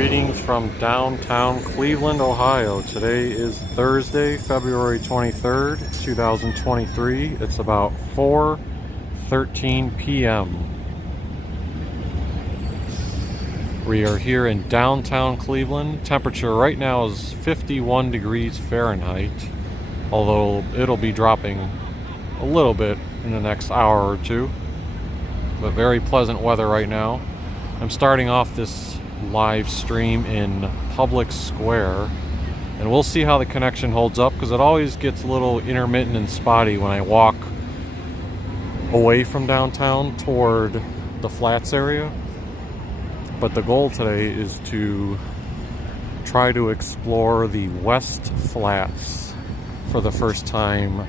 Greetings from downtown Cleveland, Ohio. Today is Thursday, February 23rd, 2023. It's about 4:13 p.m. We are here in downtown Cleveland. Temperature right now is 51 degrees Fahrenheit, although it'll be dropping a little bit in the next hour or two. But very pleasant weather right now. I'm starting off this live stream in Public Square, and we'll see how the connection holds up, because it always gets a little intermittent and spotty when I walk away from downtown toward the flats area. But the goal today is to try to explore the West Flats for the first time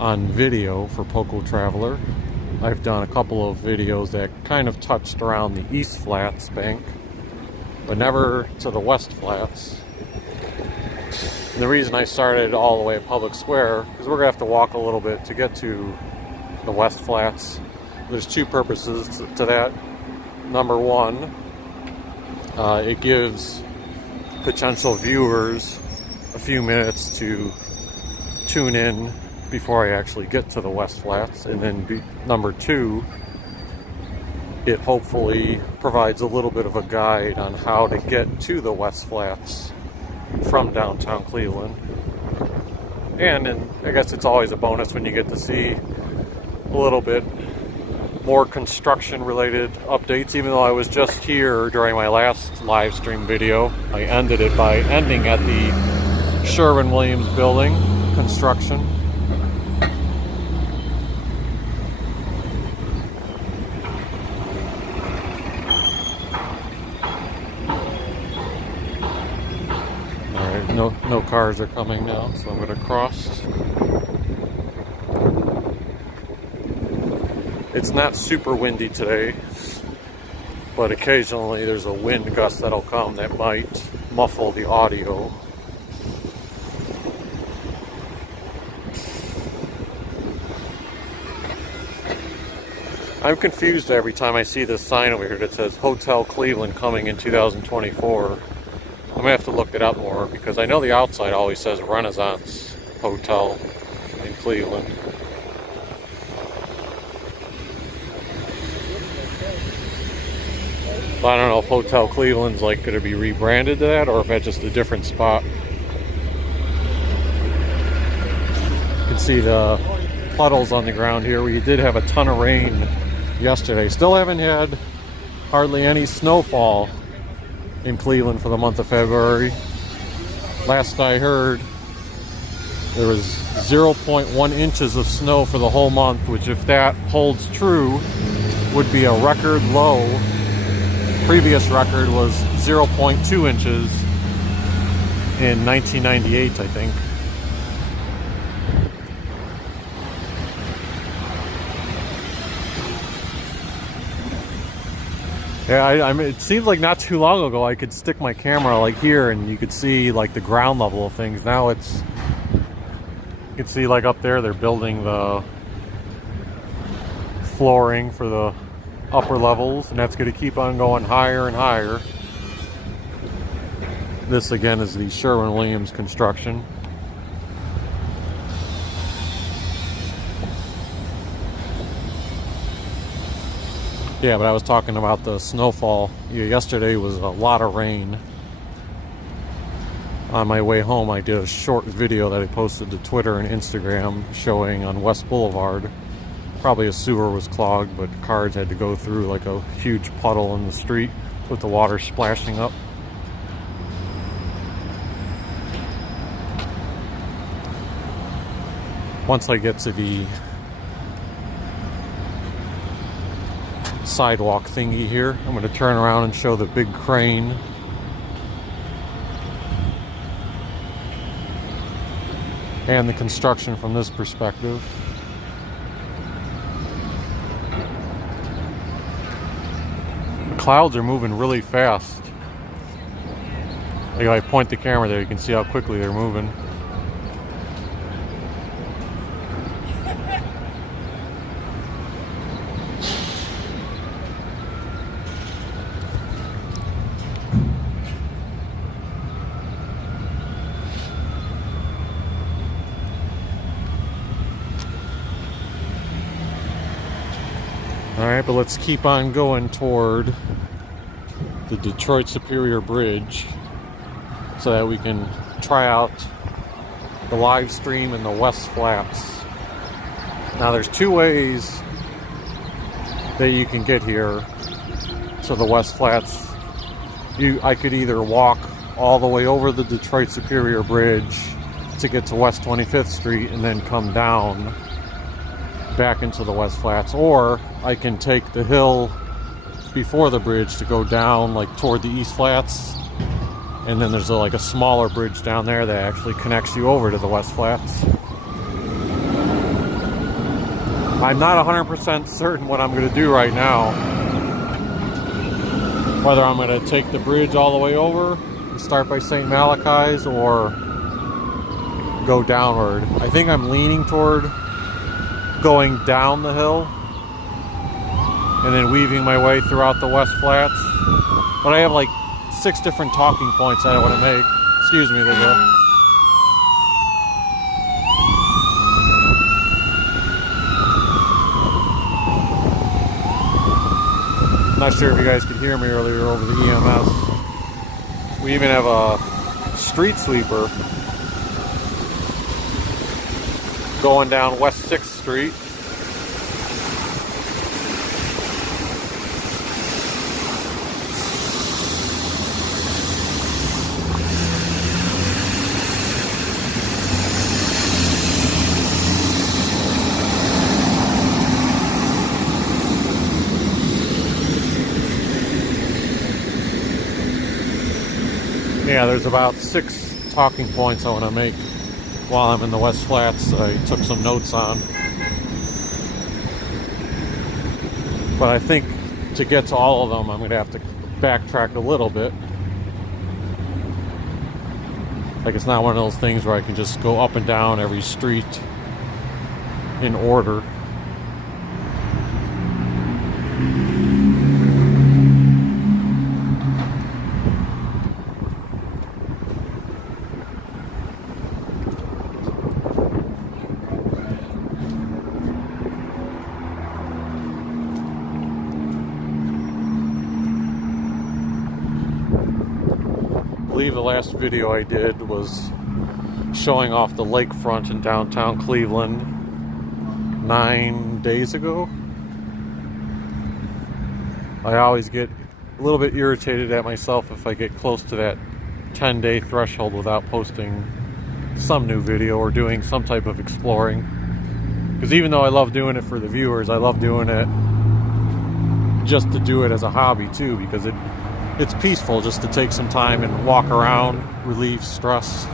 on video for PokoTraveler. I've done a couple of videos that kind of touched around the East Flats bank, but never to the West Flats. And the reason I started all the way at Public Square is we're gonna have to walk a little bit to get to the West Flats. There's two purposes to that. Number one, it gives potential viewers a few minutes to tune in before I actually get to the West Flats, and then number two, it hopefully provides a little bit of a guide on how to get to the West Flats from downtown Cleveland. And I guess it's always a bonus when you get to see a little bit more construction related updates. Even though I was just here during my last live stream video, I ended it by ending at the Sherwin-Williams building construction. No cars are coming now, so I'm going to cross. It's not super windy today, but occasionally there's a wind gust that'll come that might muffle the audio. I'm confused every time I see this sign over here that says Hotel Cleveland coming in 2024. I'm gonna have to look it up more, because I know the outside always says Renaissance Hotel in Cleveland. But I don't know if Hotel Cleveland's like gonna be rebranded to that, or if that's just a different spot. You can see the puddles on the ground here. We did have a ton of rain yesterday. Still haven't had hardly any snowfall in Cleveland for the month of February. Last I heard, there was 0.1 inches of snow for the whole month, which, if that holds true, would be a record low. Previous record was 0.2 inches in 1998, I think. Yeah, I mean, it seems like not too long ago I could stick my camera like here and you could see like the ground level of things. Now you can see like up there they're building the flooring for the upper levels, and that's going to keep on going higher and higher. This again is the Sherwin-Williams construction. Yeah, but I was talking about the snowfall. Yesterday was a lot of rain. On my way home, I did a short video that I posted to Twitter and Instagram showing on West Boulevard. Probably a sewer was clogged, but cars had to go through like a huge puddle in the street with the water splashing up. Once I get to the sidewalk thingy here, I'm going to turn around and show the big crane. And the construction from this perspective. The clouds are moving really fast. Like if I point the camera there, you can see how quickly they're moving. Alright, but let's keep on going toward the Detroit Superior Bridge so that we can try out the live stream in the West Flats. Now there's two ways that you can get here to the West Flats. I could either walk all the way over the Detroit Superior Bridge to get to West 25th Street and then come down back into the West Flats, or I can take the hill before the bridge to go down like toward the East Flats, and then there's like a smaller bridge down there that actually connects you over to the West Flats. I'm not 100% certain what I'm going to do right now. Whether I'm going to take the bridge all the way over and start by St. Malachi's or go downward. I think I'm leaning toward going down the hill and then weaving my way throughout the West Flats. But I have like 6 different talking points that I want to make. Excuse me, there you go. Not sure if you guys could hear me earlier over the EMS. We even have a street sweeper going down West 6th Street. Yeah, there's about 6 talking points I want to make while I'm in the West Flats. I took some notes on. But I think to get to all of them, I'm going to have to backtrack a little bit. Like, it's not one of those things where I can just go up and down every street in order. I believe the last video I did was showing off the lakefront in downtown Cleveland 9 days ago. I always get a little bit irritated at myself if I get close to that 10-day threshold without posting some new video or doing some type of exploring. Because even though I love doing it for the viewers, I love doing it just to do it as a hobby too, because it's peaceful just to take some time and walk around, relieve stress.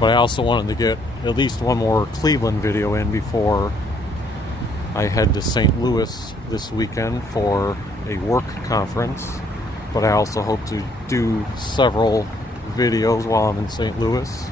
But I also wanted to get at least one more Cleveland video in before I head to St. Louis this weekend for a work conference. But I also hope to do several videos while I'm in St. Louis.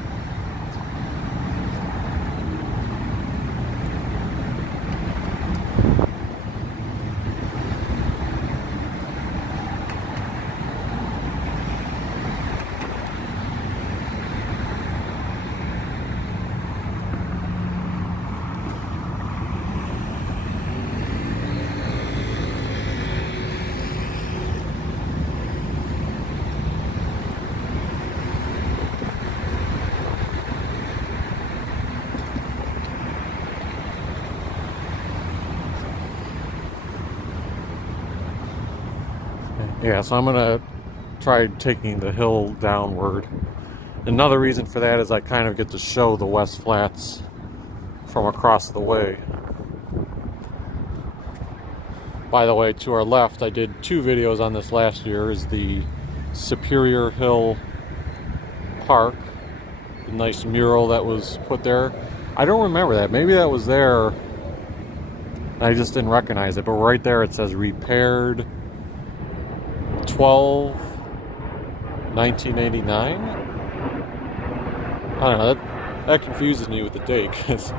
Yeah, so I'm gonna try taking the hill downward. Another reason for that is I kind of get to show the West Flats from across the way. By the way, to our left, I did 2 videos on this last year, is the Superior Hill Park, the nice mural that was put there. I don't remember that. Maybe that was there, and I just didn't recognize it, but right there it says repaired 12/1989. I don't know, that confuses me with the date, because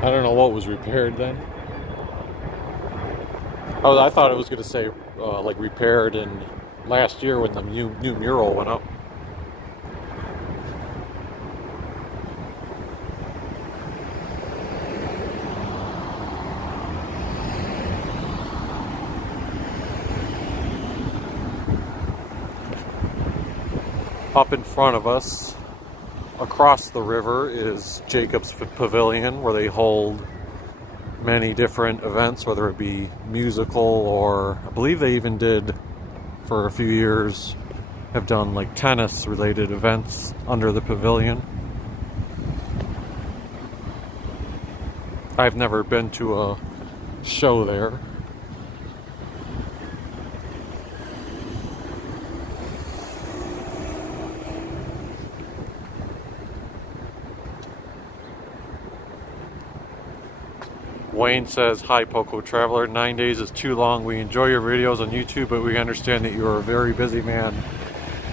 I don't know what was repaired then. Oh, I thought it was going to say like repaired in last year when the new mural went up. Up in front of us, across the river, is Jacob's Pavilion, where they hold many different events, whether it be musical or I believe they even did for a few years have done like tennis related events under the pavilion. I've never been to a show there. Wayne says, "Hi PokoTraveler, 9 days is too long. We enjoy your videos on YouTube, but we understand that you are a very busy man."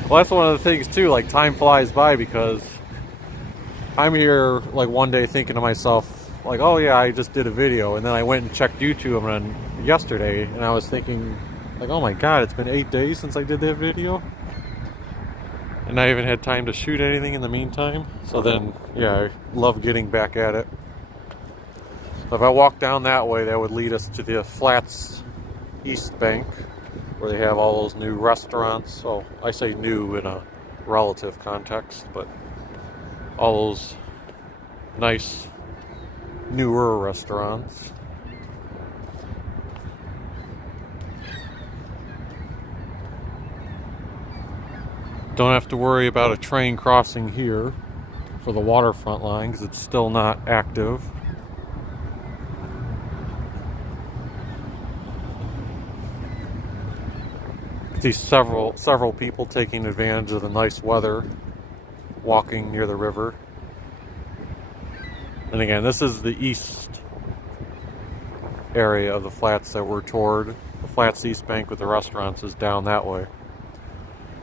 Well, that's one of the things too, like time flies by because I'm here like one day thinking to myself, like, oh yeah, I just did a video. And then I went and checked YouTube on yesterday and I was thinking, like, oh my God, it's been 8 days since I did that video. And I haven't had time to shoot anything in the meantime. So then, yeah, I love getting back at it. So if I walk down that way, that would lead us to the Flats East Bank, where they have all those new restaurants. So I say new in a relative context, but all those nice newer restaurants. Don't have to worry about a train crossing here for the waterfront line because it's still not active. See several people taking advantage of the nice weather, walking near the river. And again, this is the east area of the flats that we're toward. The Flats East Bank with the restaurants is down that way.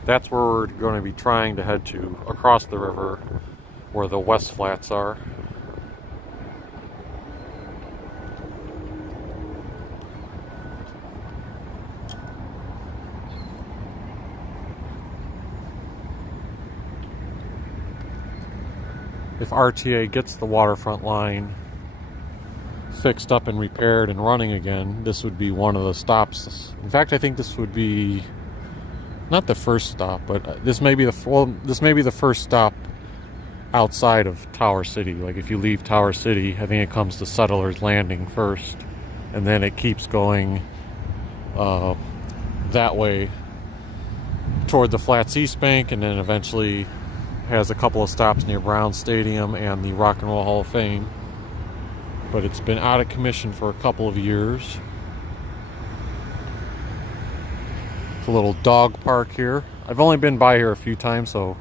That's where we're going to be trying to head to, across the river, where the West Flats are. If RTA gets the waterfront line fixed up and repaired and running again, this would be one of the stops. In fact, I think this would be not the first stop, but this may be the first stop outside of Tower City. Like if you leave Tower City, I think it comes to Settlers Landing first, and then it keeps going that way toward the Flats East Bank, and then eventually has a couple of stops near Brown Stadium and the Rock and Roll Hall of Fame. But it's been out of commission for a couple of years. It's a little dog park here. I've only been by here a few times, so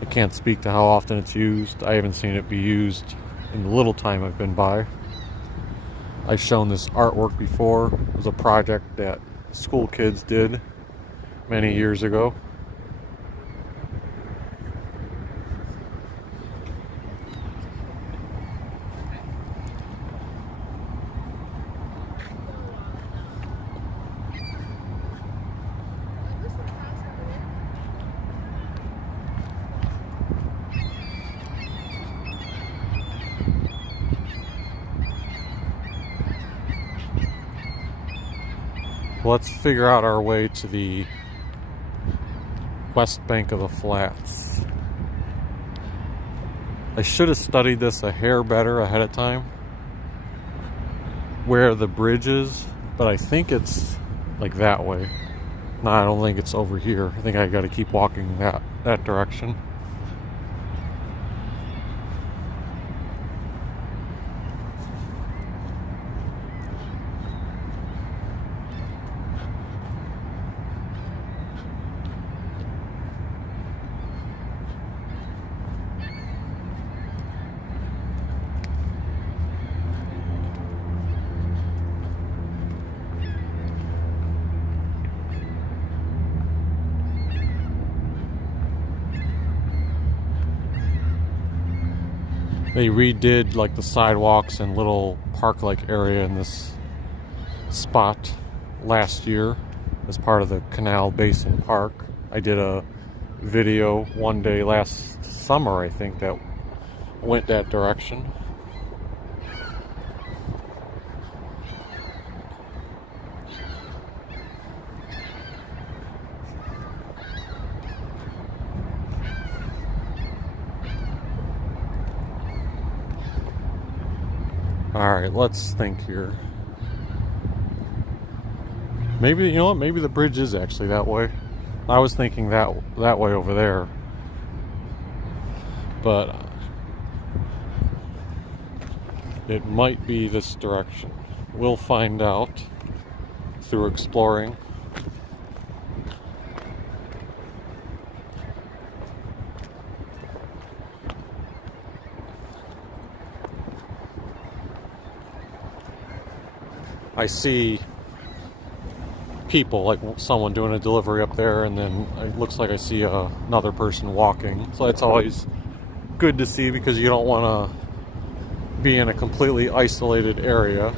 I can't speak to how often it's used. I haven't seen it be used in the little time I've been by. I've shown this artwork before. It was a project that school kids did many years ago. Let's figure out our way to the west bank of the flats. I should have studied this a hair better ahead of time, where the bridge is, but I think it's like that way. No, I don't think it's over here. I think I got to keep walking that direction. They redid like the sidewalks and little park-like area in this spot last year. as part of the Canal Basin Park. I did a video one day last summer, I think, that went that direction. Alright, let's think here. Maybe, you know what, maybe the bridge is actually that way. I was thinking that way over there. But it might be this direction. We'll find out through exploring. I see people, like someone doing a delivery up there, and then it looks like I see another person walking. So it's always good to see, because you don't want to be in a completely isolated area.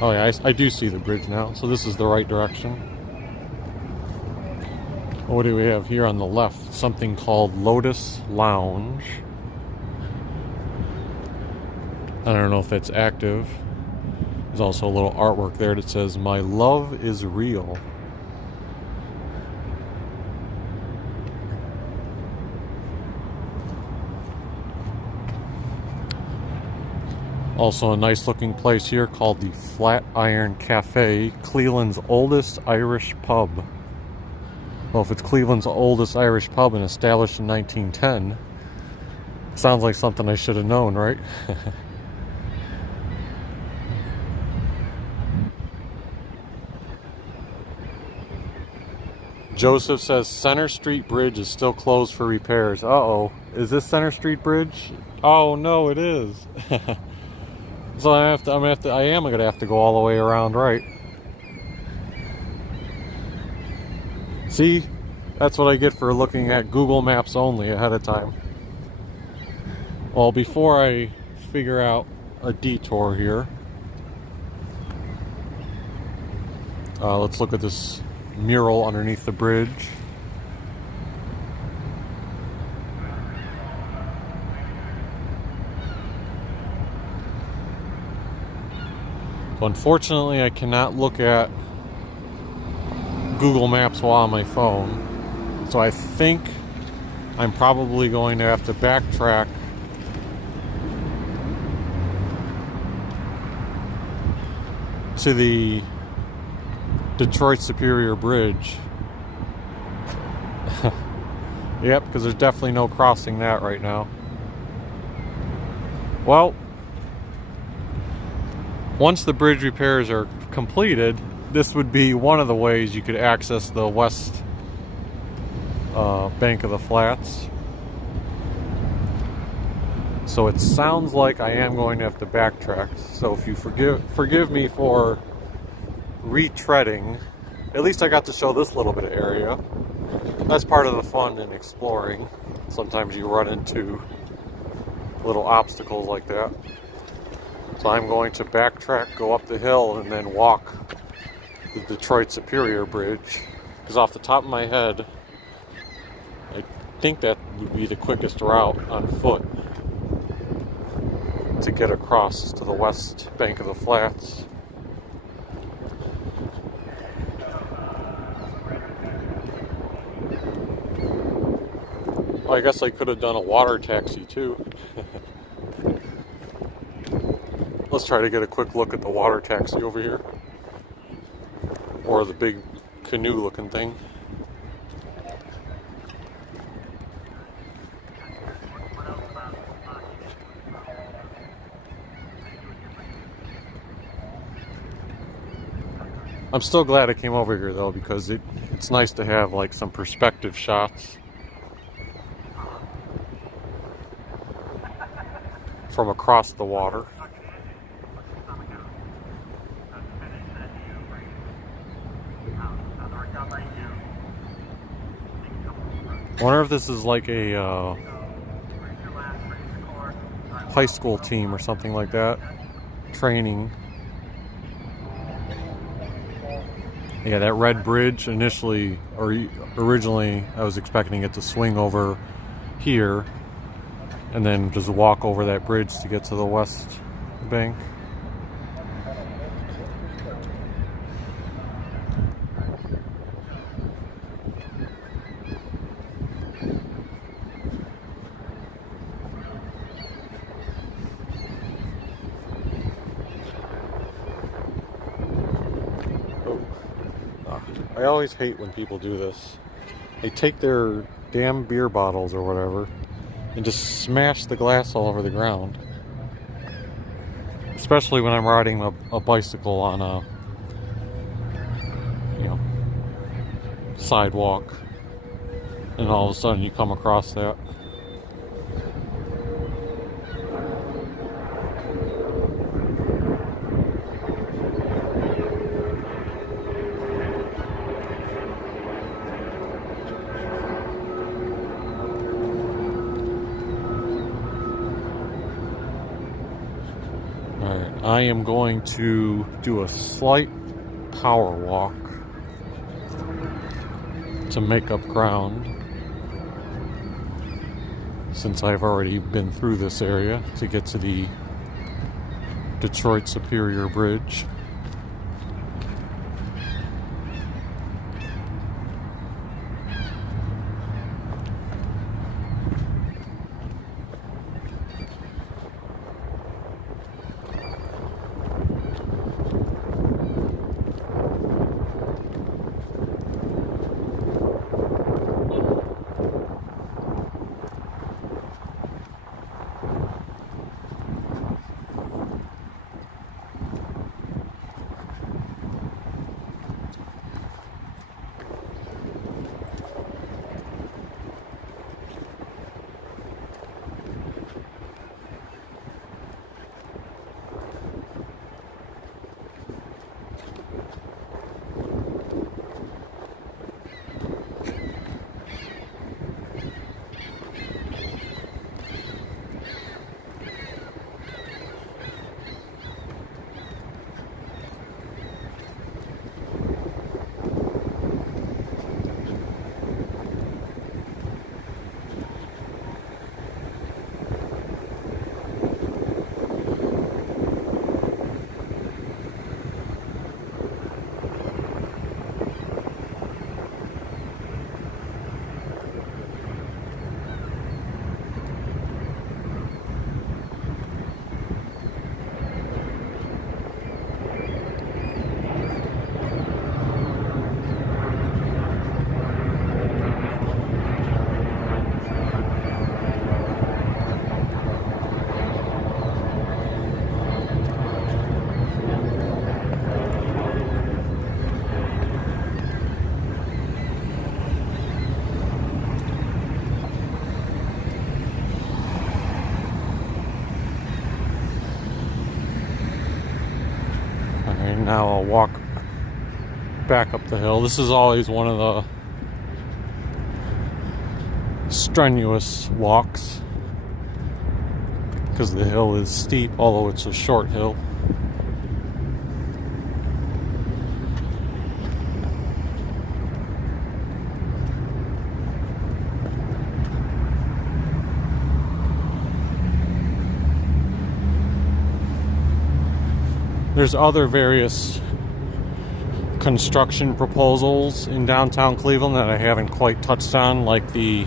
Oh yeah, I do see the bridge now, so this is the right direction. What do we have here on the left? Something called Lotus Lounge. I don't know if that's active. There's also a little artwork there that says, "My love is real." Also a nice looking place here called the Flatiron Cafe, Cleveland's oldest Irish pub. Well, if it's Cleveland's oldest Irish pub and established in 1910, sounds like something I should have known, right? Joseph says Center Street Bridge is still closed for repairs. Uh-oh. Is this Center Street Bridge? Oh no, it is. So I am gonna have to go all the way around, right? See, that's what I get for looking at Google Maps only ahead of time. Well, before I figure out a detour here, let's look at this mural underneath the bridge. Unfortunately, I cannot look at Google Maps while on my phone, so I think I'm probably going to have to backtrack to the Detroit Superior Bridge. Yep, because there's definitely no crossing that right now. Well, once the bridge repairs are completed, this would be one of the ways you could access the west bank of the flats. So it sounds like I am going to have to backtrack. So if you forgive me for retreading, at least I got to show this little bit of area. That's part of the fun in exploring. Sometimes you run into little obstacles like that. So I'm going to backtrack, go up the hill, and then walk the Detroit Superior Bridge. Because off the top of my head, I think that would be the quickest route on foot to get across to the west bank of the flats. I guess I could have done a water taxi too. Let's try to get a quick look at the water taxi over here. Or the big canoe looking thing. I'm still glad I came over here though, because it's nice to have like some perspective shots from across the water. I wonder if this is like a high school team or something like that. Training. Yeah, that red bridge initially, or originally, I was expecting it to swing over here and then just walk over that bridge to get to the west bank. I always hate when people do this. They take their damn beer bottles or whatever and just smash the glass all over the ground. Especially when I'm riding a bicycle on a, sidewalk, and all of a sudden you come across that. Alright, I am going to do a slight power walk to make up ground, since I've already been through this area to get to the Detroit Superior Bridge. And now I'll walk back up the hill. This is always one of the strenuous walks because the hill is steep, although it's a short hill. There's other various construction proposals in downtown Cleveland that I haven't quite touched on, like the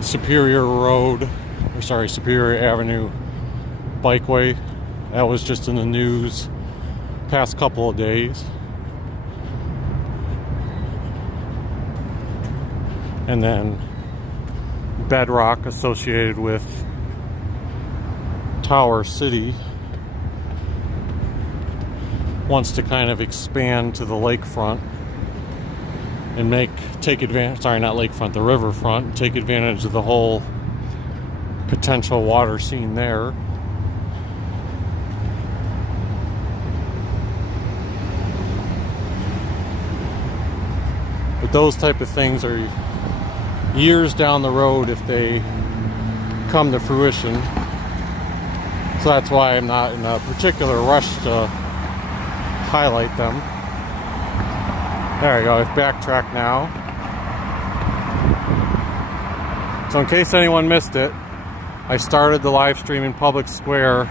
Superior Avenue bikeway. That was just in the news past couple of days. And then bedrock associated with Tower City wants to kind of expand to the lakefront and the riverfront, take advantage of the whole potential water scene there. But those type of things are years down the road if they come to fruition. So that's why I'm not in a particular rush to highlight them. There we go, I've backtracked now. So in case anyone missed it, I started the live stream in Public Square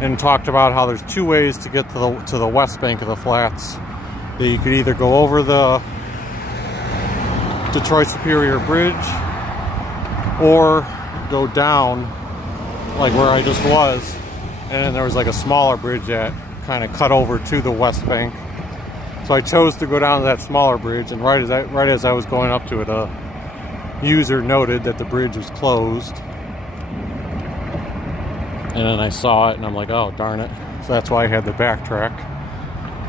and talked about how there's two ways to get to the west bank of the flats. That you could either go over the Detroit Superior Bridge or go down like where I just was, and then there was like a smaller bridge that kind of cut over to the west bank. So I chose to go down to that smaller bridge, and right as I was going up to it, a user noted that the bridge was closed. And then I saw it and I'm like, oh darn it. So that's why I had to backtrack.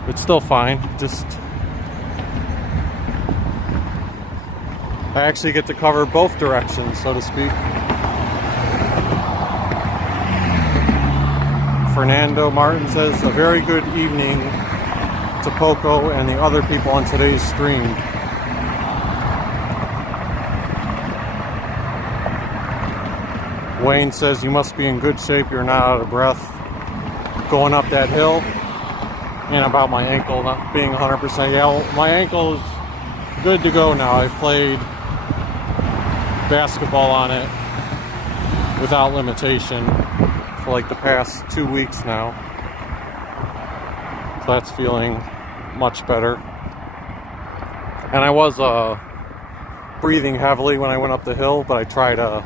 It's still fine. Just I actually get to cover both directions, so to speak. Fernando Martin says, a very good evening to Poko and the other people on today's stream. Wayne says, you must be in good shape, you're not out of breath going up that hill. And about my ankle not being 100%. Yeah, well, my ankle is good to go now. I've played basketball on it without limitation for like the past 2 weeks now. So that's feeling much better. And I was breathing heavily when I went up the hill, but I try to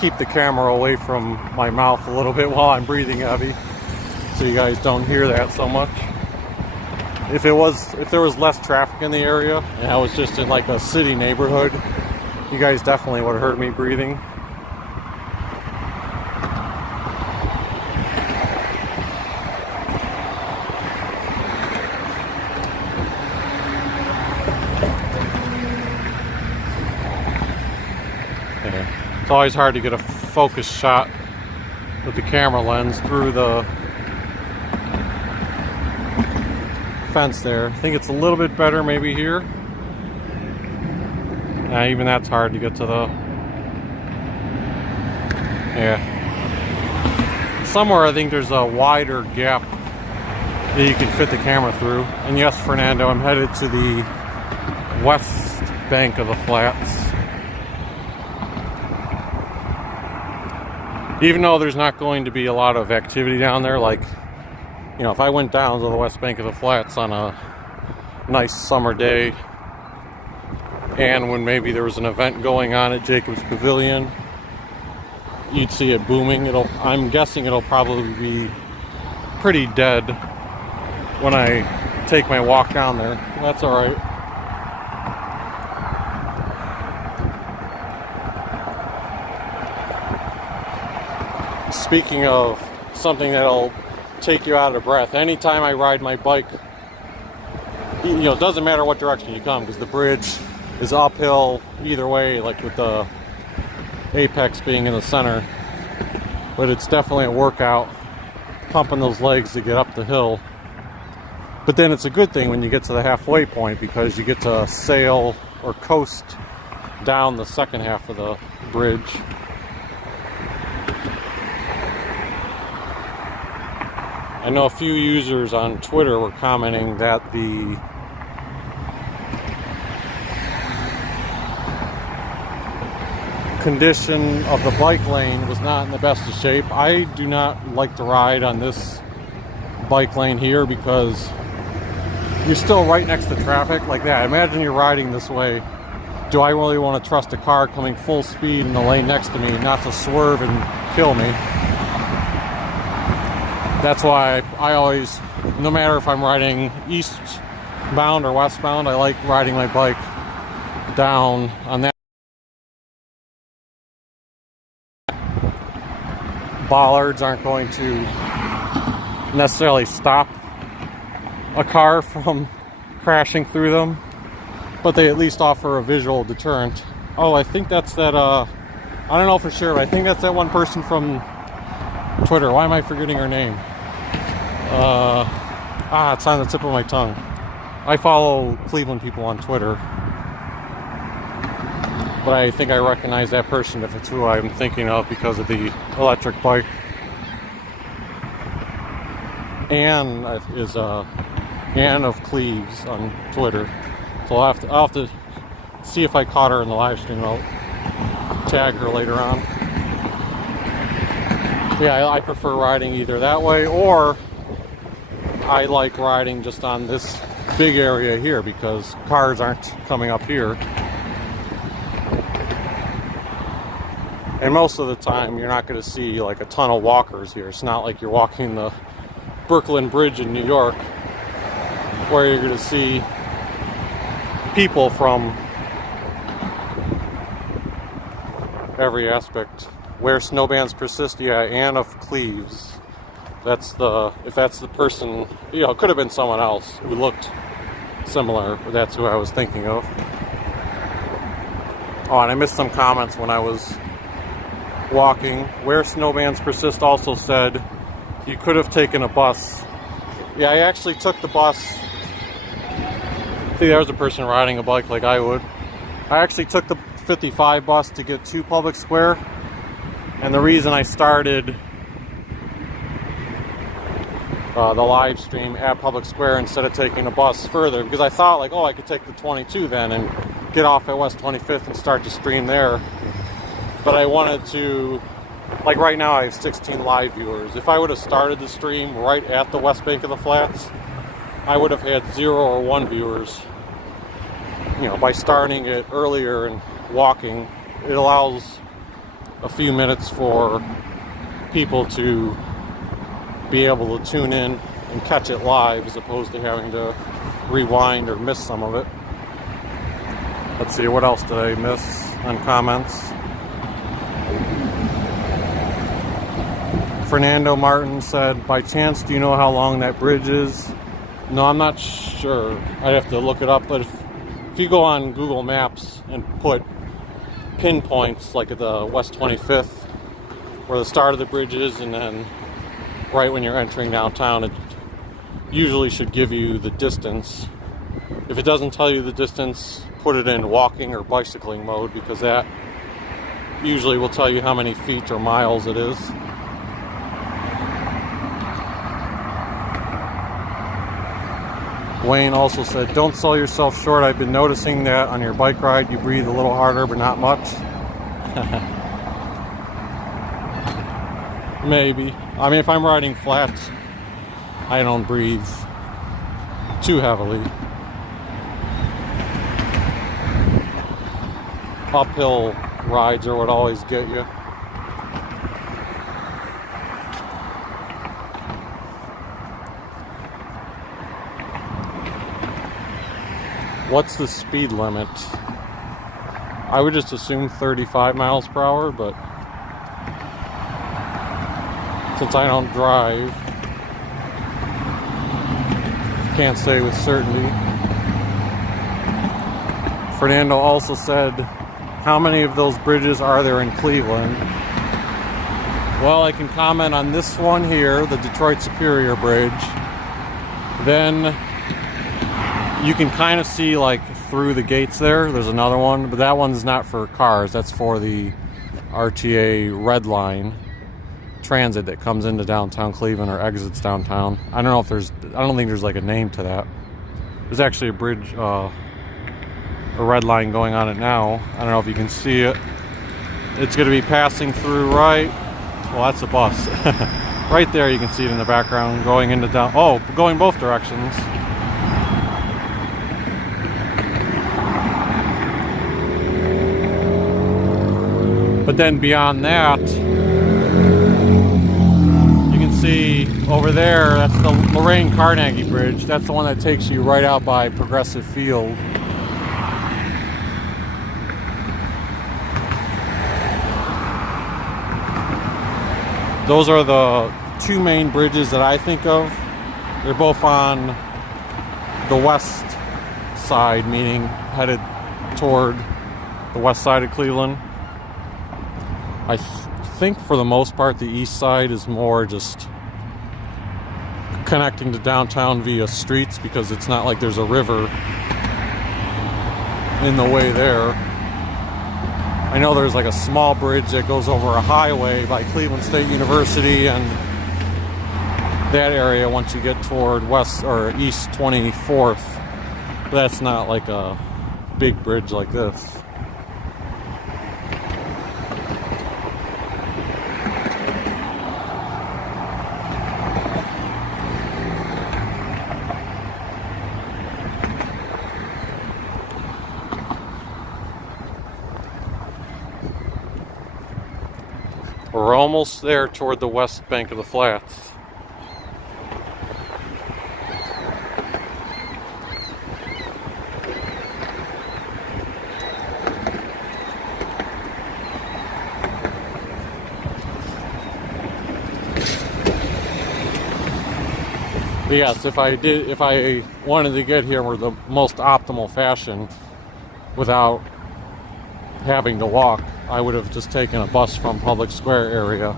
keep the camera away from my mouth a little bit while I'm breathing heavy, so you guys don't hear that so much. If there was less traffic in the area and I was just in like a city neighborhood, you guys definitely would have heard me breathing. It's always hard to get a focus shot with the camera lens through the fence there. I think it's a little bit better maybe here. Yeah, even that's hard to get to the... Yeah. Somewhere I think there's a wider gap that you can fit the camera through. And yes, Fernando, I'm headed to the west bank of the flats. Even though there's not going to be a lot of activity down there, like, you know, if I went down to the west bank of the flats on a nice summer day and when maybe there was an event going on at Jacobs Pavilion, you'd see it booming. I'm guessing it'll probably be pretty dead when I take my walk down there. That's all right. Speaking of something that'll take you out of breath, anytime I ride my bike, you know, it doesn't matter what direction you come because the bridge is uphill either way, like with the apex being in the center. But it's definitely a workout pumping those legs to get up the hill. But then it's a good thing when you get to the halfway point because you get to sail or coast down the second half of the bridge. I know a few users on Twitter were commenting that the condition of the bike lane was not in the best of shape. I do not like to ride on this bike lane here because you're still right next to traffic like that. Imagine you're riding this way. Do I really want to trust a car coming full speed in the lane next to me not to swerve and kill me? That's why I always, no matter if I'm riding eastbound or westbound, I like riding my bike down on that. Bollards aren't going to necessarily stop a car from crashing through them, but they at least offer a visual deterrent. Oh, I think that's that, I don't know for sure, but I think that's that one person from Twitter. Why am I forgetting her name? It's on the tip of my tongue. I follow Cleveland people on Twitter. But I think I recognize that person if it's who I'm thinking of because of the electric bike. Anne is Anne of Cleves on Twitter. So I'll have to see if I caught her in the live stream. I'll tag her later on. Yeah, I prefer riding either that way, or I like riding just on this big area here because cars aren't coming up here. And most of the time you're not going to see like a ton of walkers here. It's not like you're walking the Brooklyn Bridge in New York where you're going to see people from every aspect. Where snowbands persist, yeah, Anne of Cleves. If that's the person, you know, it could have been someone else who looked similar, but that's who I was thinking of. Oh, and I missed some comments when I was walking. Where snowbands persist also said you could have taken a bus. Yeah, I actually took the bus. See, there's a person riding a bike like I would. I actually took the 55 bus to get to Public Square. And the reason I started the live stream at Public Square instead of taking a bus further, because I thought like, oh, I could take the 22 then and get off at West 25th and start to stream there. But I wanted to, like right now I have 16 live viewers. If I would have started the stream right at the West Bank of the Flats, I would have had 0 or 1 viewers. You know, by starting it earlier and walking, it allows a few minutes for people to be able to tune in and catch it live as opposed to having to rewind or miss some of it. Let's see, what else did I miss on comments? Fernando Martin said, by chance, do you know how long that bridge is? No, I'm not sure. I'd have to look it up, but if you go on Google Maps and put pinpoints like at the West 25th where the start of the bridge is, and then right when you're entering downtown, it usually should give you the distance. If it doesn't tell you the distance, put it in walking or bicycling mode, because that usually will tell you how many feet or miles it is. Wayne also said, don't sell yourself short. I've been noticing that on your bike ride you breathe a little harder, but not much. Maybe. I mean, if I'm riding flat, I don't breathe too heavily. Uphill rides are what always get you. What's the speed limit? I would just assume 35 miles per hour, but since I don't drive, can't say with certainty. Fernando also said, how many of those bridges are there in Cleveland? Well, I can comment on this one here, the Detroit Superior Bridge. Then you can kind of see like through the gates there. There's another one, but that one's not for cars. That's for the RTA Red Line transit that comes into downtown Cleveland or exits downtown. I don't think there's like a name to that. There's actually a bridge, a red line going on it now. I don't know if you can see it. It's going to be passing through right. Well, that's a bus. Right there, you can see it in the background going into going both directions. But then beyond that, you can see over there, that's the Lorraine Carnegie Bridge. That's the one that takes you right out by Progressive Field. Those are the two main bridges that I think of. They're both on the west side, meaning headed toward the west side of Cleveland. I think for the most part the east side is more just connecting to downtown via streets, because it's not like there's a river in the way there. I know there's like a small bridge that goes over a highway by Cleveland State University and that area once you get toward west or east 24th. But that's not like a big bridge like this. We're almost there toward the west bank of the flats. But yes, if I wanted to get here in the most optimal fashion without having to walk, I would have just taken a bus from Public Square area,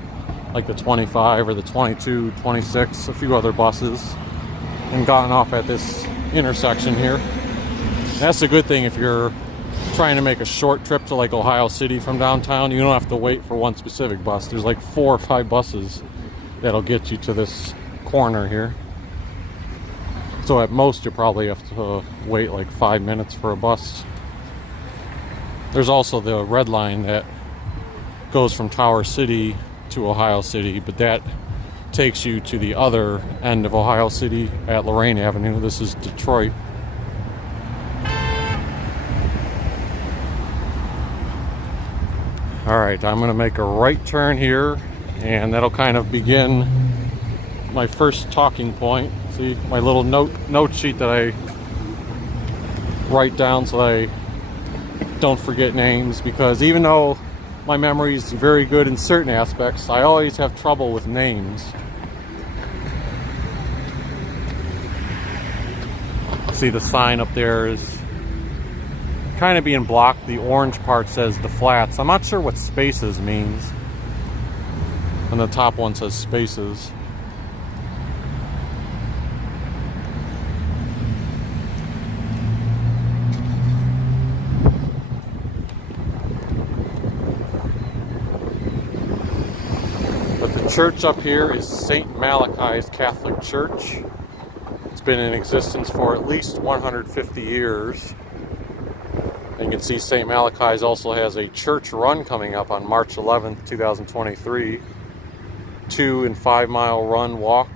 like the 25 or the 22, 26, a few other buses, and gotten off at this intersection here. That's a good thing if you're trying to make a short trip to like Ohio City from downtown. You don't have to wait for one specific bus. There's like 4 or 5 buses that'll get you to this corner here. So at most you probably have to wait like 5 minutes for a bus. There's also the red line that goes from Tower City to Ohio City, but that takes you to the other end of Ohio City at Lorraine Avenue. This is Detroit. Alright, I'm going to make a right turn here, and that'll kind of begin my first talking point. See, my little note sheet that I write down so I don't forget names, because even though my memory is very good in certain aspects, I always have trouble with names. See, the sign up there is kind of being blocked. The orange part says the flats. I'm not sure what spaces means. And the top one says spaces. Church up here is St. Malachi's Catholic Church. It's been in existence for at least 150 years. And you can see St. Malachi's also has a church run coming up on March 11th, 2023. 2 and 5 mile run walk.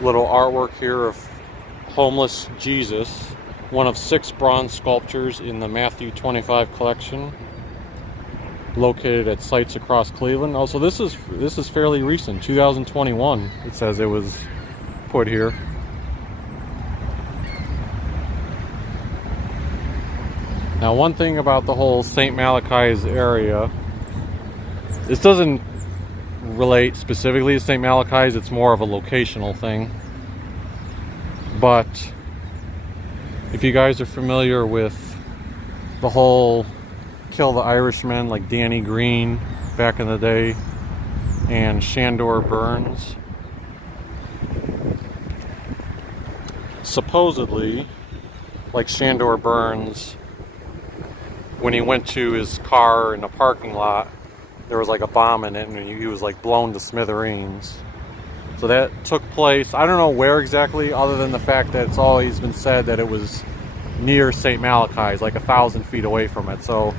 Little artwork here of homeless Jesus, one of 6 bronze sculptures in the Matthew 25 collection, located at sites across Cleveland. Also, this is fairly recent, 2021. It says it was put here. Now, one thing about the whole St. Malachi's area, this doesn't relate specifically to St. Malachi's, it's more of a locational thing. But if you guys are familiar with the whole Kill the Irishman, like Danny Green back in the day, and Shandor Burns, supposedly, like Shandor Burns, when he went to his car in a parking lot, there was like a bomb in it and he was like blown to smithereens. So that took place, I don't know where exactly, other than the fact that it's always been said that it was near St. Malachi's, like 1,000 feet away from it. So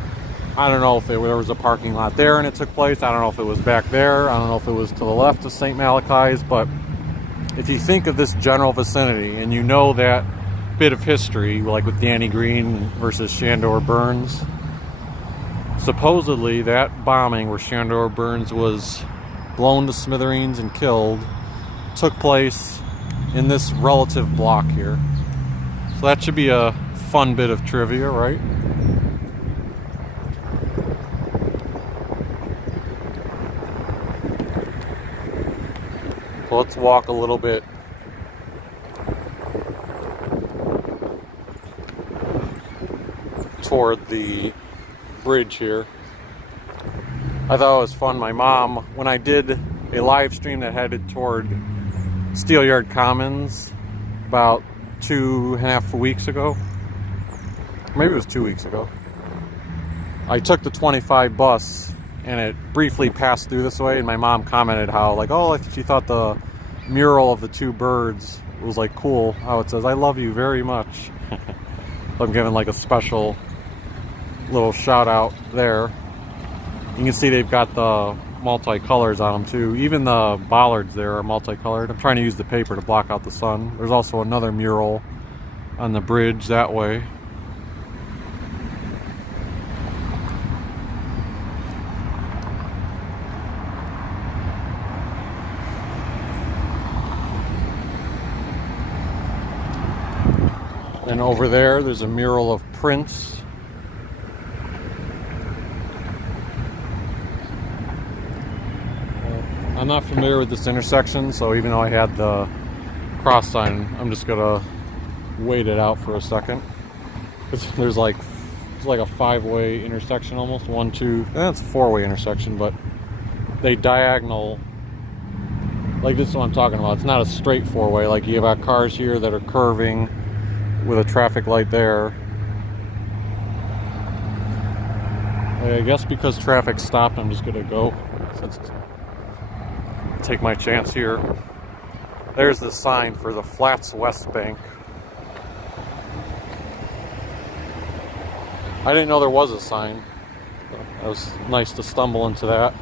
I don't know if there was a parking lot there and it took place. I don't know if it was back there. I don't know if it was to the left of St. Malachi's. But if you think of this general vicinity and you know that bit of history, like with Danny Green versus Shandor Burns, supposedly that bombing where Shandor Burns was blown to smithereens and killed took place in this relative block here. So that should be a fun bit of trivia, right? So let's walk a little bit toward the bridge here. I thought it was fun. My mom, when I did a live stream that headed toward Steelyard Commons about 2.5 weeks ago, maybe it was 2 weeks ago, I took the 25 bus and it briefly passed through this way, and my mom commented how, like, oh, she thought the mural of the two birds was like cool, how it says, "I love you very much." I'm giving like a special little shout out there. You can see they've got the multicolors on them too. Even the bollards there are multicolored. I'm trying to use the paper to block out the sun. There's also another mural on the bridge that way. And over there's a mural of Prince. I'm not familiar with this intersection, so even though I had the cross sign, I'm just gonna wait it out for a second. There's like, it's like a 5-way intersection almost. 1, 2, it's a 4-way intersection, but they diagonal. Like, this is what I'm talking about. It's not a straight 4-way. Like, you have cars here that are curving with a traffic light there. I guess because traffic stopped, I'm just gonna go. Take my chance here. There's the sign for the Flats West Bank. I didn't know there was a sign. It was nice to stumble into that.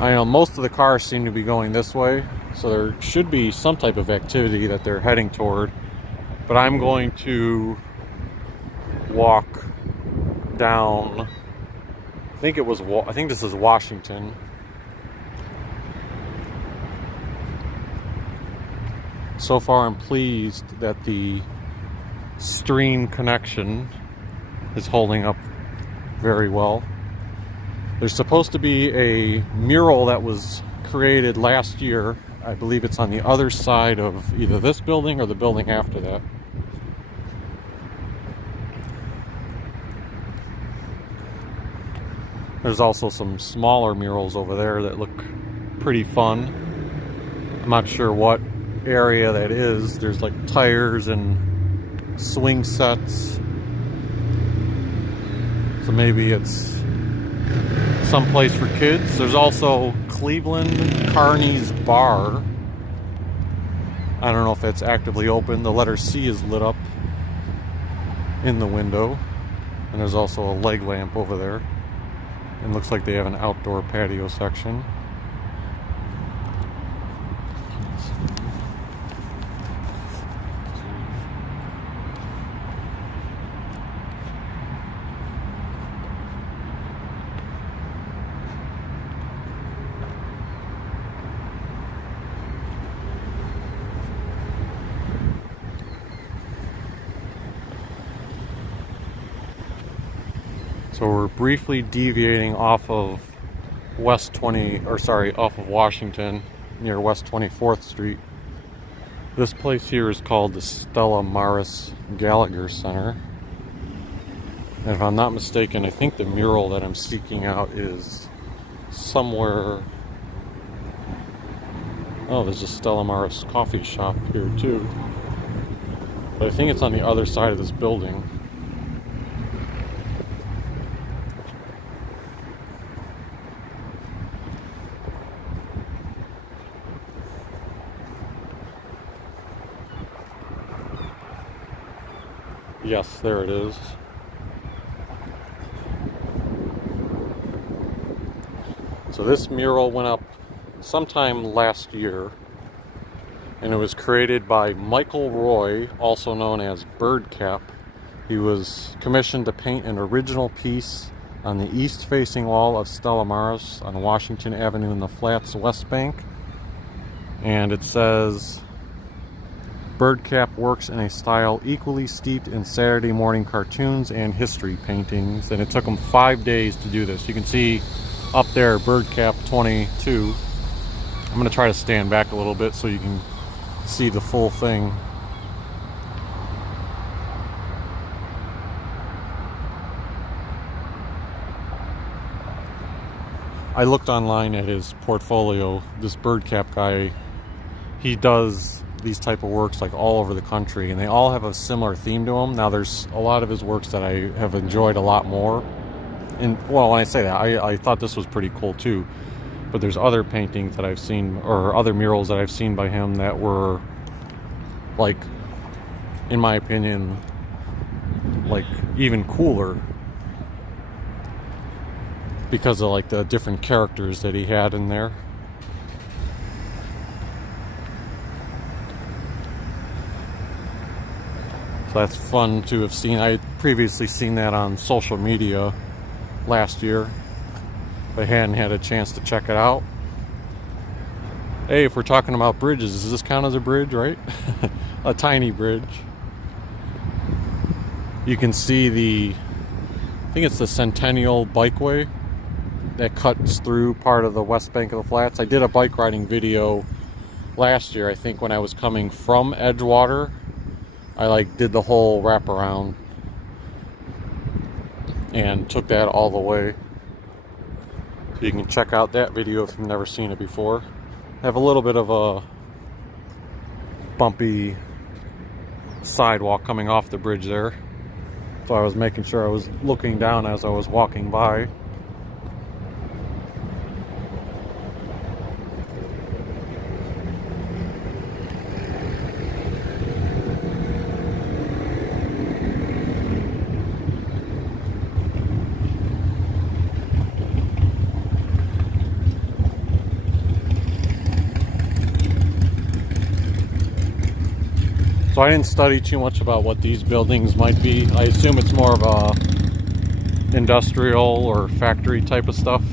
I know most of the cars seem to be going this way, so there should be some type of activity that they're heading toward. But I'm going to walk down. I think this is Washington. So far, I'm pleased that the stream connection is holding up very well. There's supposed to be a mural that was created last year. I believe it's on the other side of either this building or the building after that. There's also some smaller murals over there that look pretty fun. I'm not sure what area that is. There's like tires and swing sets. So maybe it's someplace for kids. There's also Cleveland Carney's Bar. I don't know if it's actively open. The letter C is lit up in the window. And there's also a leg lamp over there. It looks like they have an outdoor patio section. So we're briefly deviating off of off of Washington near West 24th Street. This place here is called the Stella Maris Gallagher Center. And if I'm not mistaken, I think the mural that I'm seeking out is somewhere. Oh, there's a Stella Maris coffee shop here too. But I think it's on the other side of this building. Yes, there it is. So this mural went up sometime last year, and it was created by Michael Roy, also known as Birdcap. He was commissioned to paint an original piece on the east-facing wall of Stella Maris on Washington Avenue in the Flats West Bank. And it says, Birdcap works in a style equally steeped in Saturday morning cartoons and history paintings, and it took them 5 days to do this. You can see up there Birdcap 22. I'm going to try to stand back a little bit so you can see the full thing. I looked online at his portfolio. This Birdcap guy, he does these type of works like all over the country, and they all have a similar theme to them. Now there's a lot of his works that I have enjoyed a lot more, and well, when I say that, I thought this was pretty cool too, but there's other paintings that I've seen, or other murals that I've seen by him that were, like, in my opinion, like even cooler because of like the different characters that he had in there. That's fun to have seen. I had previously seen that on social media last year, but I hadn't had a chance to check it out. Hey, if we're talking about bridges, does this count as a bridge, right? A tiny bridge. You can see I think it's the Centennial Bikeway that cuts through part of the west bank of the flats. I did a bike riding video last year, I think, when I was coming from Edgewater. I like did the whole wraparound and took that all the way. So you can check out that video if you've never seen it before. I have a little bit of a bumpy sidewalk coming off the bridge there, so I was making sure I was looking down as I was walking by. So I didn't study too much about what these buildings might be. I assume it's more of a industrial or factory type of stuff.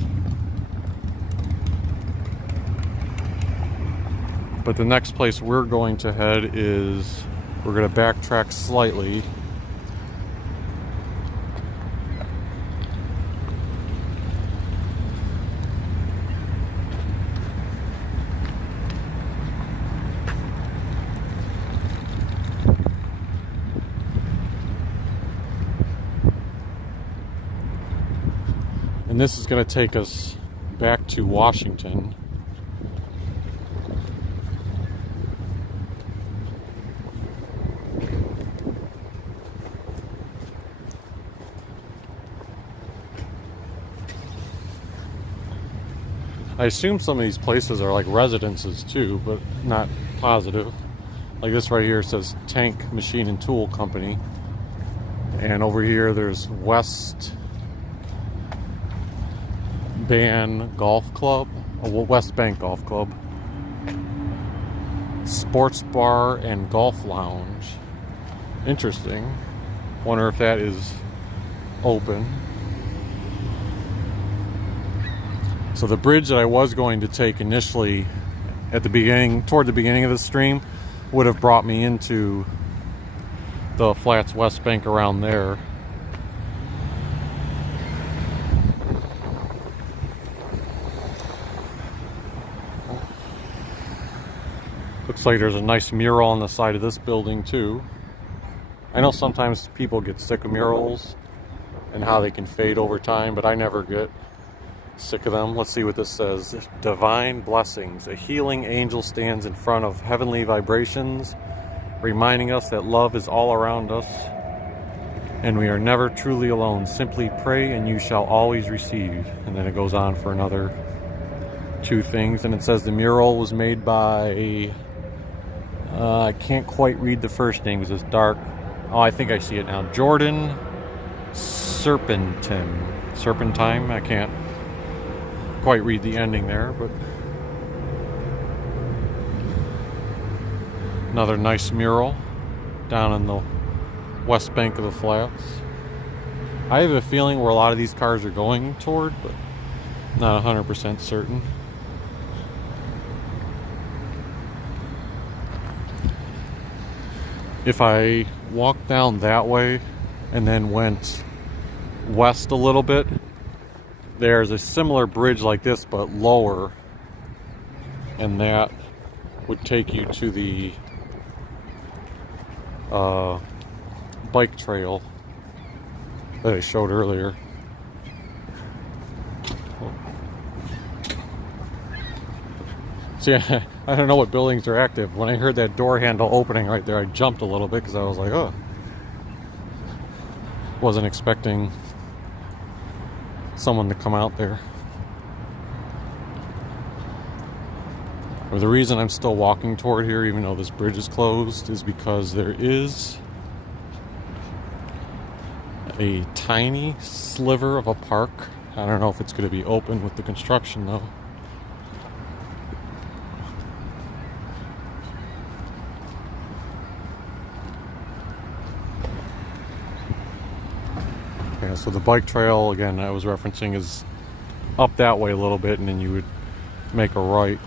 But the next place we're going to head is, we're going to backtrack slightly. And this is going to take us back to Washington. I assume some of these places are like residences too, but not positive. Like this right here says Tank Machine and Tool Company. And over here there's West Bank Golf Club, West Bank Golf Club, Sports Bar and Golf Lounge. Interesting. Wonder if that is open. So the bridge that I was going to take initially at the beginning, toward the beginning of the stream, would have brought me into the Flats West Bank around there. Looks like there's a nice mural on the side of this building too. I know sometimes people get sick of murals and how they can fade over time, but I never get sick of them. Let's see what this says. Divine blessings. A healing angel stands in front of heavenly vibrations, reminding us that love is all around us and we are never truly alone. Simply pray and you shall always receive. And then it goes on for another 2 things, and it says the mural was made by I can't quite read the first name because it's dark. Oh, I think I see it now. Jordan Serpentine. I can't quite read the ending there, but another nice mural down in the west bank of the flats. I have a feeling where a lot of these cars are going toward, but not 100% certain. If I walked down that way and then went west a little bit, there's a similar bridge like this but lower, and that would take you to the bike trail that I showed earlier. See, I don't know what buildings are active. When I heard that door handle opening right there, I jumped a little bit because I was like, oh. Wasn't expecting someone to come out there. Or the reason I'm still walking toward here, even though this bridge is closed, is because there is a tiny sliver of a park. I don't know if it's going to be open with the construction though. Yeah, so the bike trail, again, I was referencing, is up that way a little bit, and then you would make a right.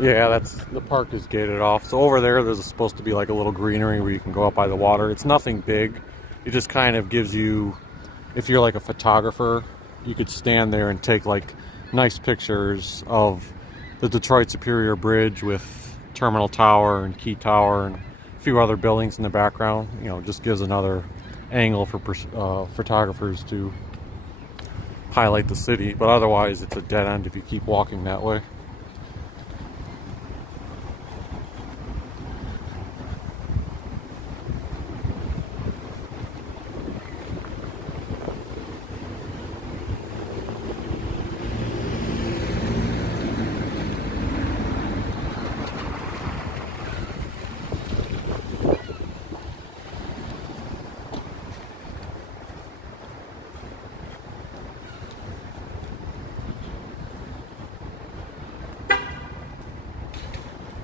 Yeah, the park is gated off. So over there's supposed to be like a little greenery where you can go up by the water. It's nothing big. It just kind of gives you, if you're like a photographer, you could stand there and take like nice pictures of the Detroit Superior Bridge with Terminal Tower and Key Tower and a few other buildings in the background. You know, just gives another angle for photographers to highlight the city. But otherwise, it's a dead end if you keep walking that way.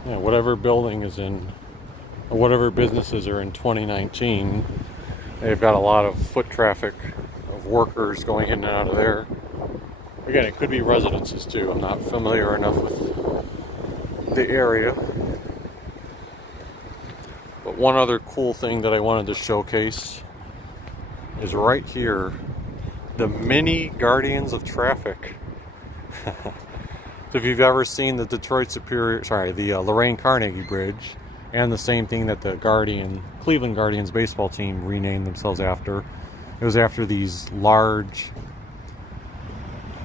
Yeah, whatever building is in, or whatever businesses are in 2019, they've got a lot of foot traffic of workers going in and out of there. Again, it could be residences too. I'm not familiar enough with the area. But one other cool thing that I wanted to showcase is right here, the mini guardians of traffic. So if you've ever seen the Lorraine Carnegie Bridge, and the same thing that the Cleveland Guardians baseball team renamed themselves after, it was after these large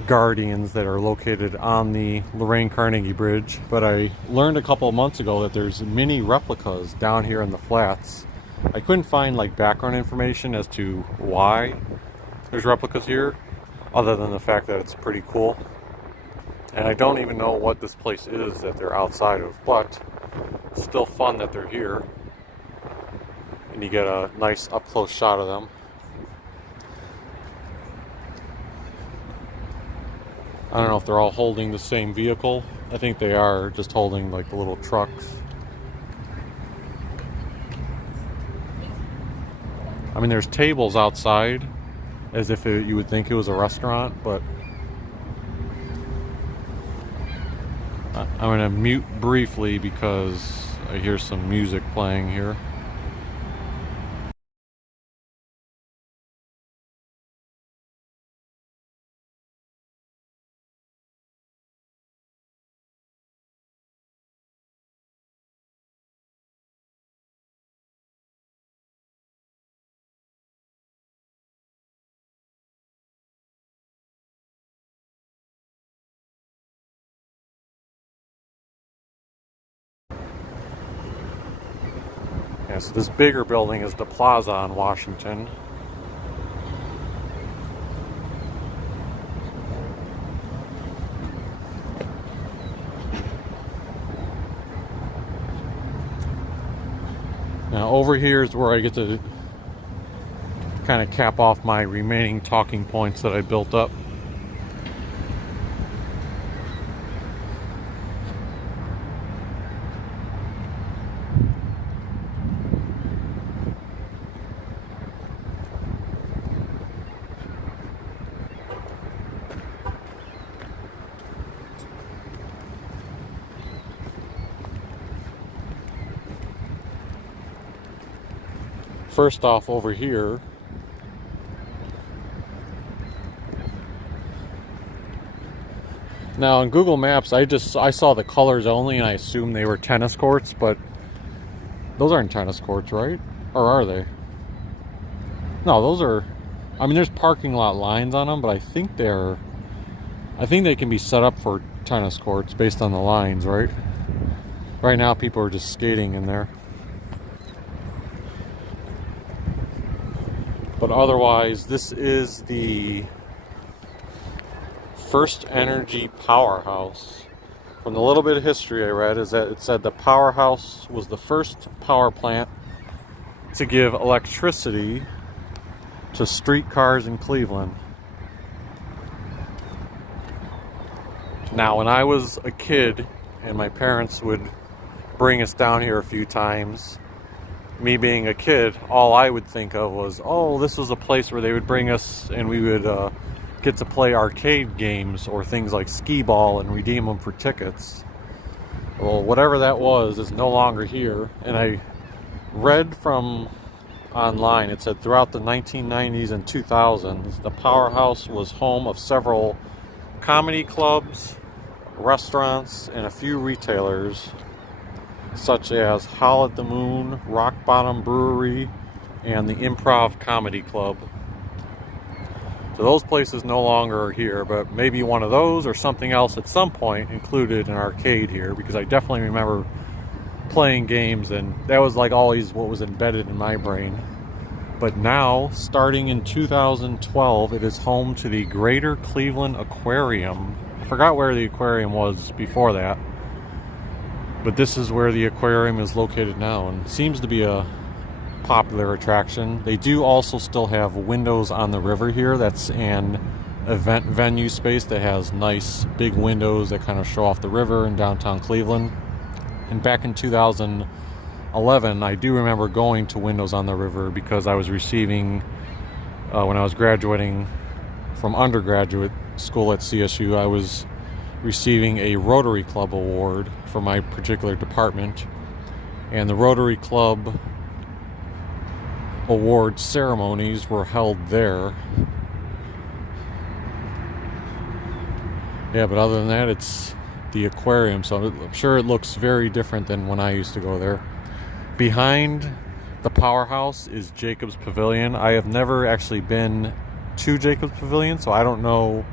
guardians that are located on the Lorraine Carnegie Bridge. But I learned a couple of months ago that there's mini replicas down here in the flats. I couldn't find like background information as to why there's replicas here, other than the fact that it's pretty cool. And I don't even know what this place is that they're outside of, but it's still fun that they're here. And you get a nice up-close shot of them. I don't know if they're all holding the same vehicle. I think they are just holding like the little trucks. I mean, there's tables outside as if you would think it was a restaurant, but I'm going to mute briefly because I hear some music playing here. Yeah, so this bigger building is the Plaza on Washington. Now over here is where I get to kind of cap off my remaining talking points that I built up. first off, over here, now on Google Maps, I saw the colors only and I assumed they were tennis courts, but those aren't tennis courts, right? Or are they? No, those are, I mean, there's parking lot lines on them, but I think they can be set up for tennis courts based on the lines, right? Right now people are just skating in there. But otherwise, this is the First Energy powerhouse. From the little bit of history I read, is that it said the powerhouse was the first power plant to give electricity to streetcars in Cleveland. Now, when I was a kid and my parents would bring us down here a few times, me being a kid, all I would think of was, oh, this was a place where they would bring us and we would get to play arcade games or things like skee ball and redeem them for tickets. Well, whatever that was is no longer here. And I read from online, it said throughout the 1990s and 2000s, the powerhouse was home of several comedy clubs, restaurants, and a few retailers, such as Howl at the Moon, Rock Bottom Brewery, and the Improv Comedy Club. So those places no longer are here, but maybe one of those or something else at some point included an arcade here, because I definitely remember playing games, and that was like always what was embedded in my brain. But now, starting in 2012, it is home to the Greater Cleveland Aquarium. I forgot where the aquarium was before that, but this is where the aquarium is located now, and seems to be a popular attraction. They do also still have windows on the river here. That's an event venue space that has nice big windows that kind of show off the river in downtown Cleveland. And back in 2011, I do remember going to Windows on the River because I was receiving, when I was graduating from undergraduate school at CSU, I was receiving a Rotary Club award for my particular department. And the Rotary Club award ceremonies were held there. Yeah, but other than that, it's the aquarium, so I'm sure it looks very different than when I used to go there. Behind the powerhouse is Jacob's Pavilion. I have never actually been to Jacob's Pavilion, so I don't know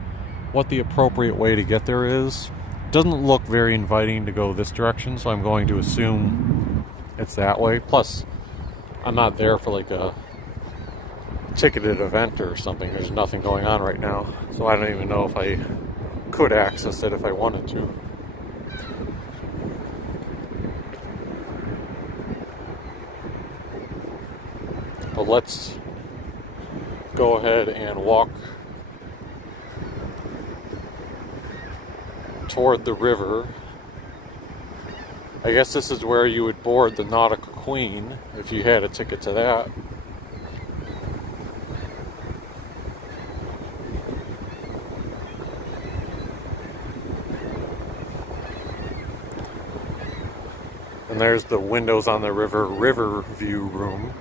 what the appropriate way to get there is. Doesn't look very inviting to go this direction, so I'm going to assume it's that way. Plus, I'm not there for like a ticketed event or something. There's nothing going on right now, so I don't even know if I could access it if I wanted to. But let's go ahead and walk toward the river. I guess this is where you would board the Nautical Queen if you had a ticket to that. And there's the Windows on the River View room.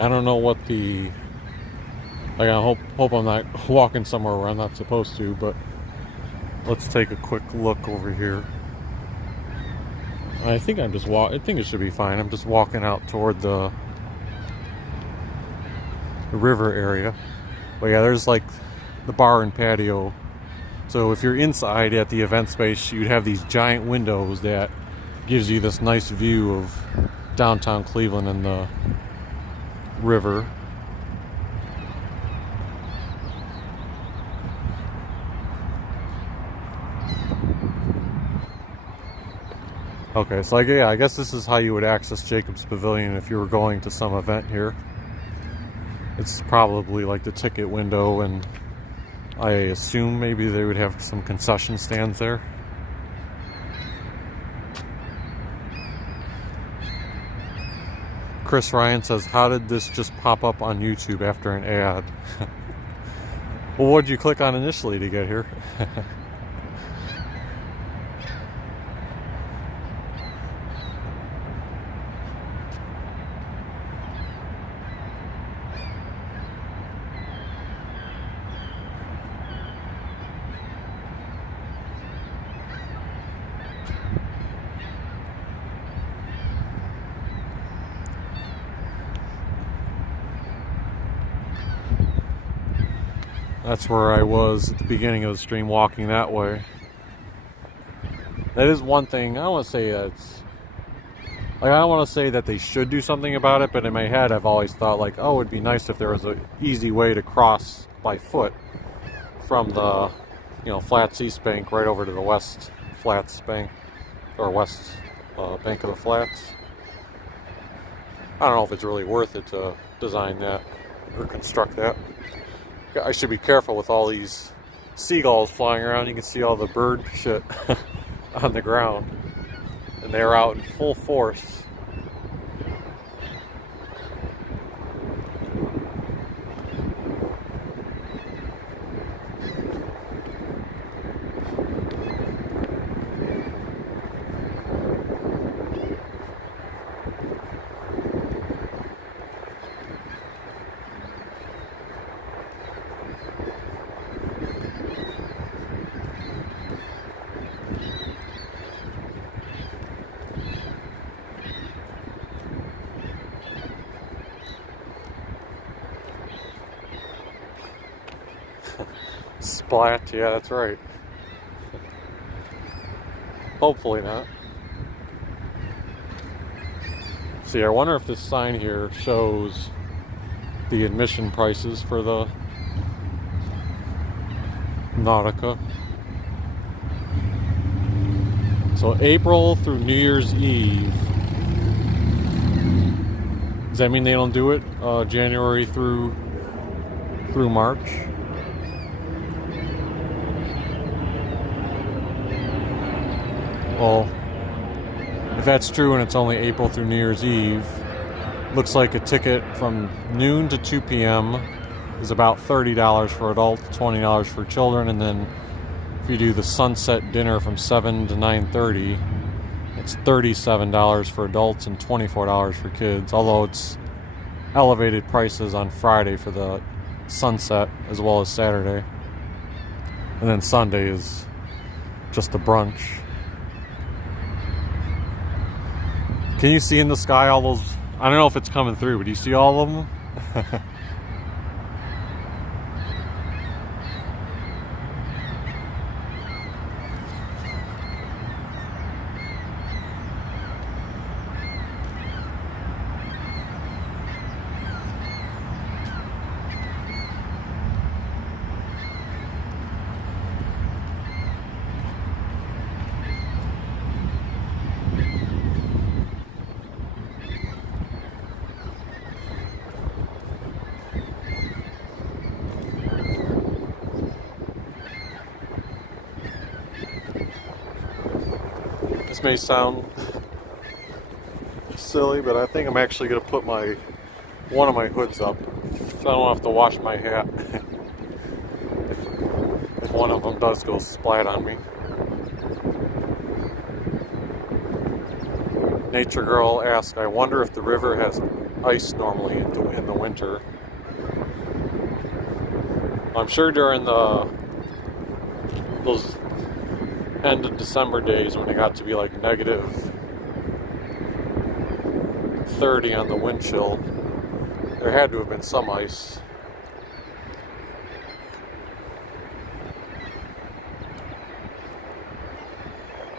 I don't know what the, like, I hope I'm not walking somewhere where I'm not supposed to, but let's take a quick look over here. I think I'm just I think it should be fine. I'm just walking out toward the river area. But yeah, there's like the bar and patio. So if you're inside at the event space, you'd have these giant windows that gives you this nice view of downtown Cleveland and the river. Okay, so yeah, I guess this is how you would access Jacob's Pavilion if you were going to some event here. It's probably like the ticket window, and I assume maybe they would have some concession stands there. Chris Ryan says, how did this just pop up on YouTube after an ad? Well, what did you click on initially to get here? That's where I was at the beginning of the stream, walking that way. That is one thing. I don't want to say that's like, I don't want to say that they should do something about it, but in my head I've always thought like, oh, it'd be nice if there was an easy way to cross by foot from the, you know, Flats East Bank right over to the West Flats Bank, or West Bank of the Flats. I don't know if it's really worth it to design that or construct that. I should be careful with all these seagulls flying around. You can see all the bird shit on the ground, and they're out in full force. Splat, yeah, that's right. Hopefully not. See, I wonder if this sign here shows the admission prices for the Nautica. So April through New Year's Eve. Does that mean they don't do it January through March? Well, if that's true and it's only April through New Year's Eve, looks like a ticket from noon to 2 p.m. is about $30 for adults, $20 for children, and then if you do the sunset dinner from 7 to 9:30, it's $37 for adults and $24 for kids, although it's elevated prices on Friday for the sunset as well as Saturday. And then Sunday is just a brunch. Can you see in the sky all those? I don't know if it's coming through, but do you see all of them? This may sound silly, but I think I'm actually going to put one of my hoods up so I don't have to wash my hat if one of them does go splat on me. Nature Girl asked, I wonder if the river has ice normally in the winter. I'm sure during those end of December days when it got to be like negative 30 on the wind chill, there had to have been some ice.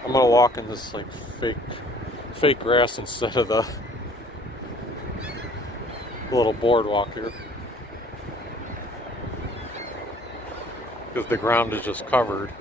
I'm gonna walk in this like fake grass instead of the little boardwalk here, because the ground is just covered.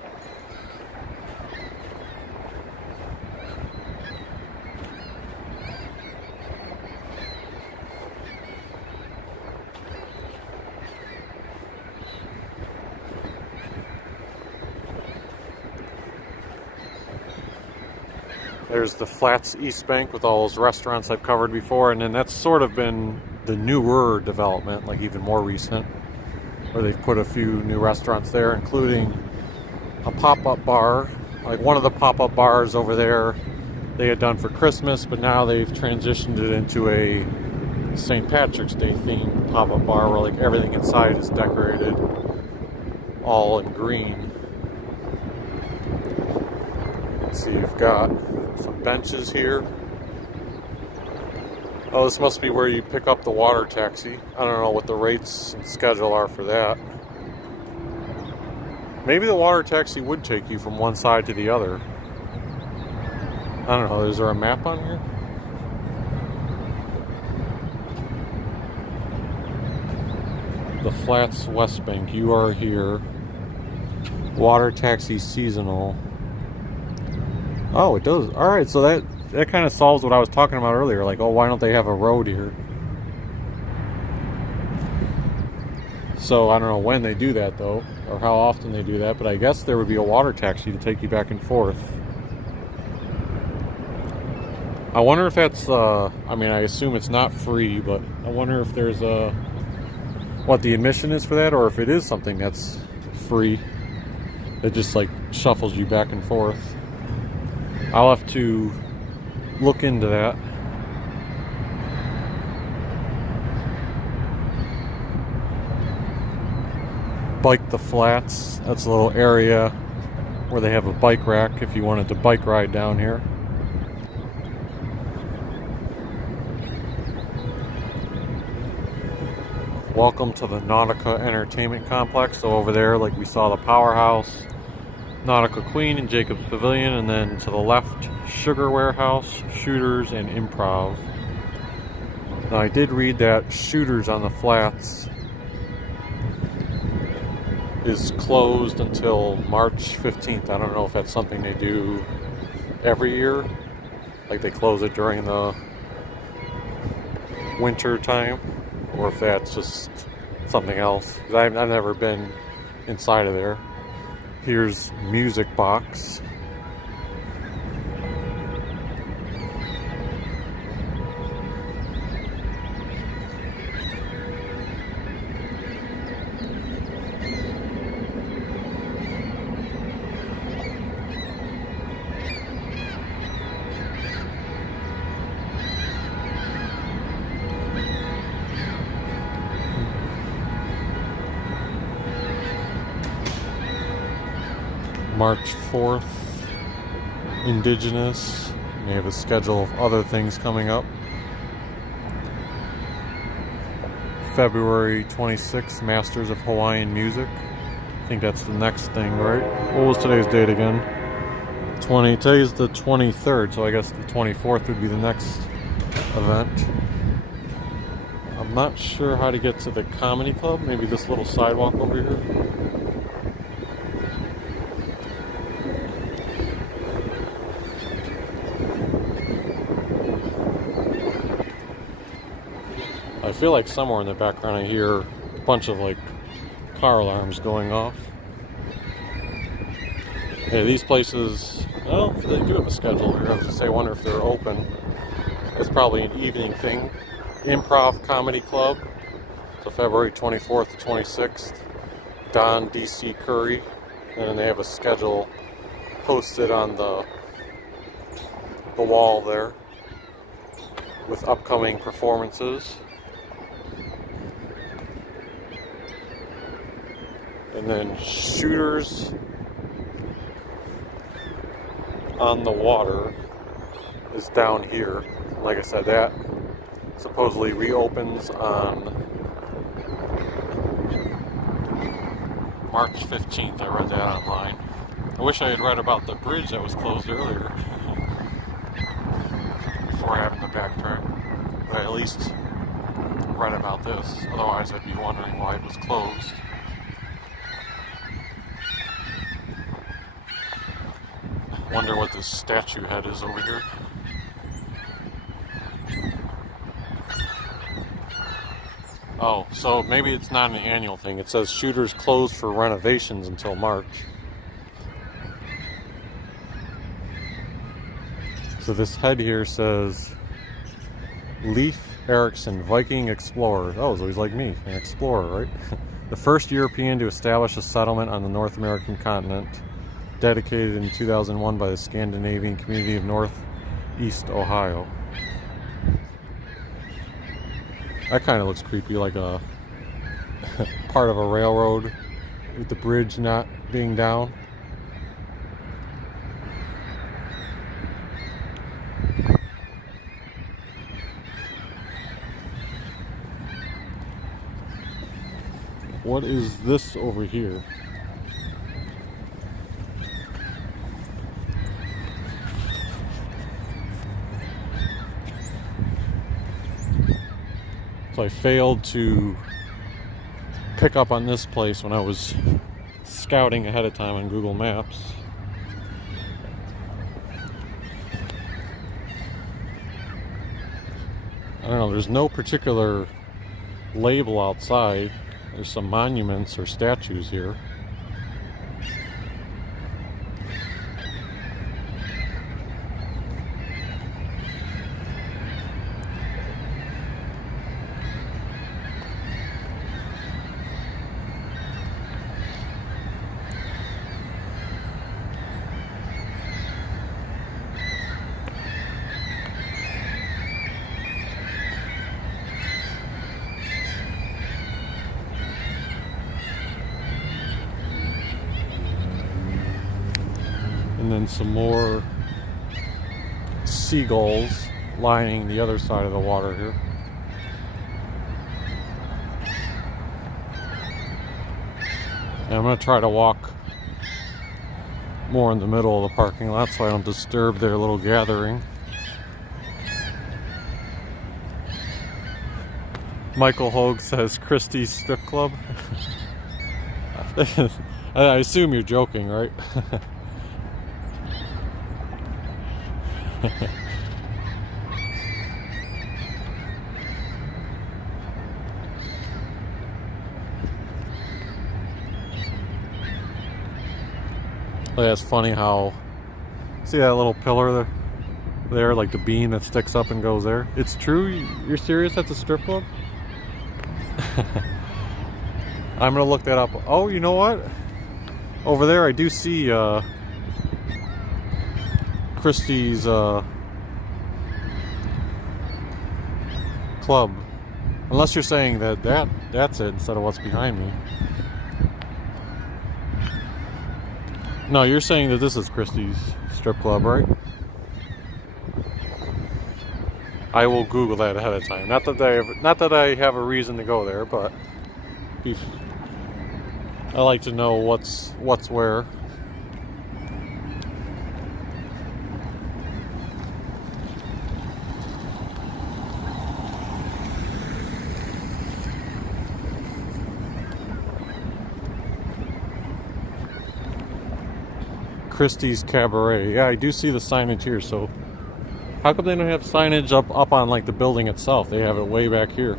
There's the Flats East Bank with all those restaurants I've covered before, and then that's sort of been the newer development, like even more recent, where they've put a few new restaurants there, including a pop-up bar. Like one of the pop-up bars over there they had done for Christmas, but now they've transitioned it into a St. Patrick's Day themed pop-up bar where like everything inside is decorated all in green. Let's see, you've got some benches here. Oh, this must be where you pick up the water taxi. I don't know what the rates and schedule are for that. Maybe the water taxi would take you from one side to the other. I don't know, is there a map on here? The Flats West Bank, you are here. Water taxi seasonal. Oh, it does. Alright, so that kind of solves what I was talking about earlier. Like, oh, why don't they have a road here? So, I don't know when they do that, though, or how often they do that, but I guess there would be a water taxi to take you back and forth. I wonder if that's, I mean, I assume it's not free, but I wonder if there's what the admission is for that, or if it is something that's free. It just, like, shuffles you back and forth. I'll have to look into that. Bike the Flats. That's a little area where they have a bike rack if you wanted to bike ride down here. Welcome to the Nautica Entertainment Complex. So over there, like we saw the Powerhouse, Nautica Queen and Jacob's Pavilion, and then to the left, Sugar Warehouse, Shooters, and Improv. Now I did read that Shooters on the Flats is closed until March 15th. I don't know if that's something they do every year, like they close it during the winter time, or if that's just something else. 'Cause I've never been inside of there. Here's Music Box. March 4th, Indigenous. They have a schedule of other things coming up. February 26th, Masters of Hawaiian Music. I think that's the next thing, right? What was today's date again? Today's the 23rd, so I guess the 24th would be the next event. I'm not sure how to get to the comedy club. Maybe this little sidewalk over here. I feel like somewhere in the background I hear a bunch of like car alarms going off. Yeah, these places, well, they do have a schedule here. I was just saying, I wonder if they're open. It's probably an evening thing. Improv Comedy Club. So February 24th to 26th. Don D.C. Curry. And then they have a schedule posted on the wall there with upcoming performances. And then Shooters on the Water is down here. Like I said, that supposedly reopens on March 15th. I read that online. I wish I had read about the bridge that was closed earlier before having to backtrack. But I at least read about this. Otherwise, I'd be wondering why it was closed. Wonder what this statue head is over here. Oh, so maybe it's not an annual thing. It says Shooters closed for renovations until March. So this head here says Leif Erikson, Viking explorer. Oh, so he's like me, an explorer, right? The first European to establish a settlement on the North American continent, dedicated in 2001 by the Scandinavian community of Northeast Ohio. That kind of looks creepy, like a part of a railroad with the bridge not being down. What is this over here? So I failed to pick up on this place when I was scouting ahead of time on Google Maps. I don't know, there's no particular label outside. There's some monuments or statues here. And then some more seagulls lining the other side of the water here. And I'm going to try to walk more in the middle of the parking lot so I don't disturb their little gathering. Michael Hogue says Christie's Strip Club. I assume you're joking, right? That's funny how, see that little pillar there, like the beam that sticks up and goes there? It's true? You're serious? That's a strip club? I'm gonna look that up. Oh, you know what? Over there I do see Christie's club. Unless you're saying that's it instead of what's behind me. No, you're saying that this is Christie's Strip Club, right? I will Google that ahead of time. Not that I have a reason to go there, but I like to know what's where. Christie's Cabaret. Yeah, I do see the signage here, so how come they don't have signage up on like the building itself? They have it way back here.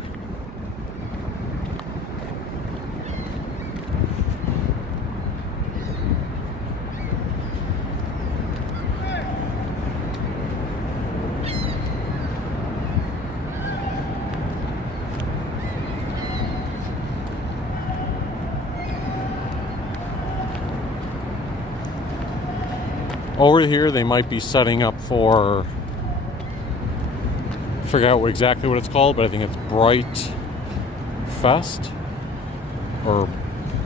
Over here they might be setting up for, I forget exactly what it's called, but I think it's Bright Fest or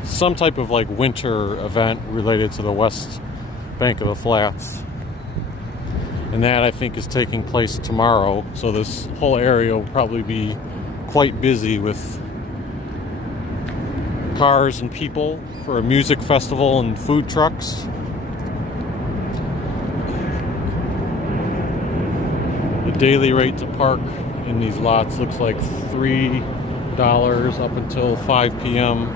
some type of like winter event related to the west bank of the flats. And that I think is taking place tomorrow, so this whole area will probably be quite busy with cars and people for a music festival and food trucks. Daily rate to park in these lots looks like $3 up until 5 p.m.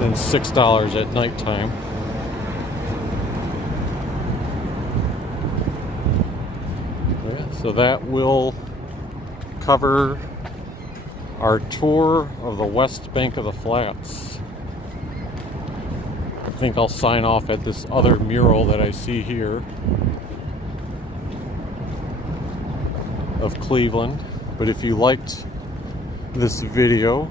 Then $6 at nighttime. Yeah, so that will cover our tour of the west bank of the flats. I think I'll sign off at this other mural that I see here. of Cleveland. But if you liked this video,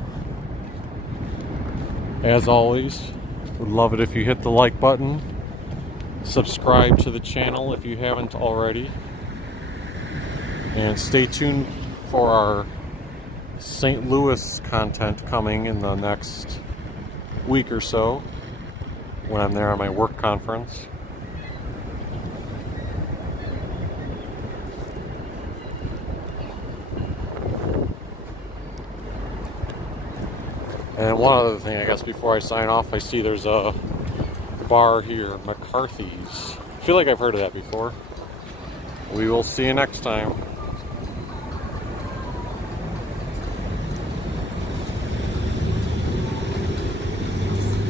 as always, would love it if you hit the like button. Subscribe to the channel if you haven't already. And stay tuned for our St. Louis content coming in the next week or so when I'm there on my work conference. And one other thing, I guess, before I sign off, I see there's a bar here, McCarthy's. I feel like I've heard of that before. We will see you next time.